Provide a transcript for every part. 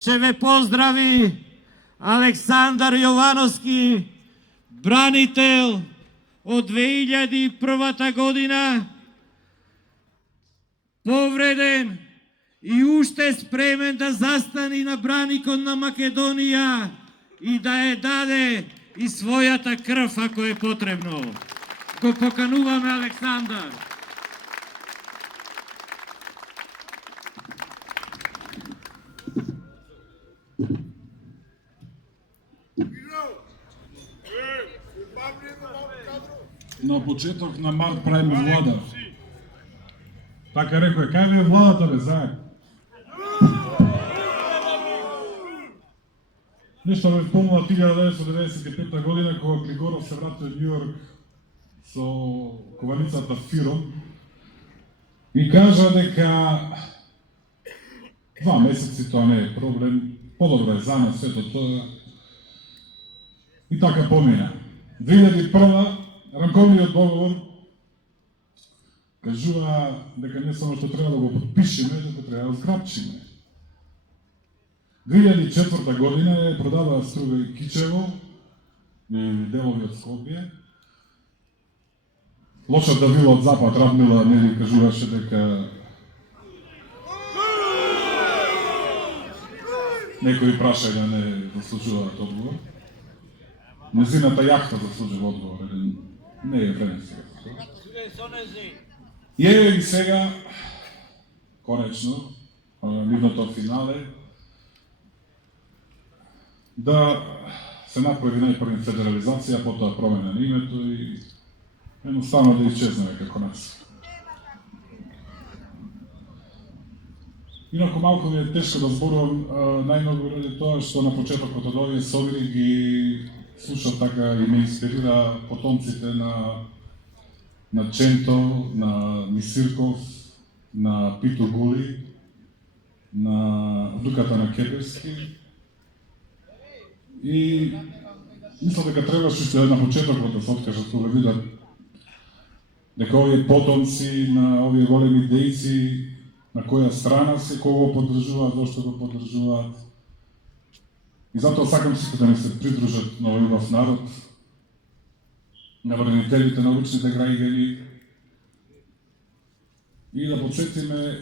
Ще ве поздрави Александар Јовановски, бранител од 2001 година, повреден и уште спремен да застани на браникот на Македонија и да ја даде и својата крв ако е потребно. Го покануваме Александар. На почеток на март правиме влада. Така рекој, кај ви е владата бе, заек? Нешто ме вспомнила 1995 година, кога Григоров се врати од Њу Јорк со кованицата Фирон и кажа дека 2 месеци тоа не е проблем, подобро е за нас сето тоа. И така помина. 2001 рамковниот договор кажува дека не само што треба да го подпишеме, дека треба да зграбчиме. 2004 година ја продава Струга и Кичево и делови од Скопје. Лошата вила од Запад, Радмила, нели кажуваше дека некои прашања не заслужуваат одговор. Незината јахта заслужува одговор, не е време сега. И еве ги сега, конечно, нивното финале, да се направи најпрви федерализација, потоа промена на името и едноставно да исчезнеме како нас. Инаку малку ми е тешко да зборувам, најмногу ради тоа што на почетокот од овие собори ги слушав така и ме инспирира потомците на Ченто, на Мисирков, на Пито Гули, на Дуката на Кеберски. И мислам дека требаше уште на почетокот да се откажат кога видат дека овие потомци на овие големи дејци на која страна се, кого поддржуваат, зошто го поддржуваат. И затоа сакам сите да не се придружат на овој народ, на бранителите, на учните граѓани и да подсетиме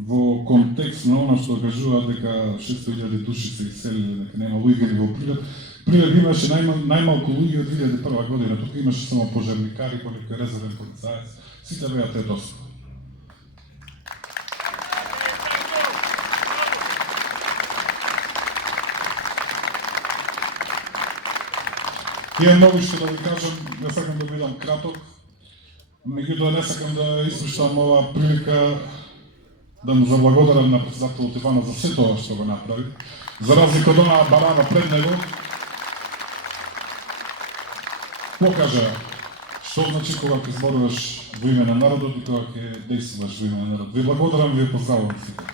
во контекст на она што кажуваат дека 600.000 души се иселили, дека нема луѓе во Прилеп. Прилеп имаше најмалку луѓе од 2001 година, тука имаше само пожарникари, понекој резервен полицаец, сите беа те доста. Имам многу што да ви кажам, не сакам да бидам краток, меѓутоа не сакам да испуштам ова прилика да му заблагодарам на председателот Иванов за се тоа што го направи. За разлика од онаа барава пред него, покажа што значи кога ќе зборуваш во име на народот и кога ќе действуваш во име на народот. Ви благодарам, ви поздравувам сите.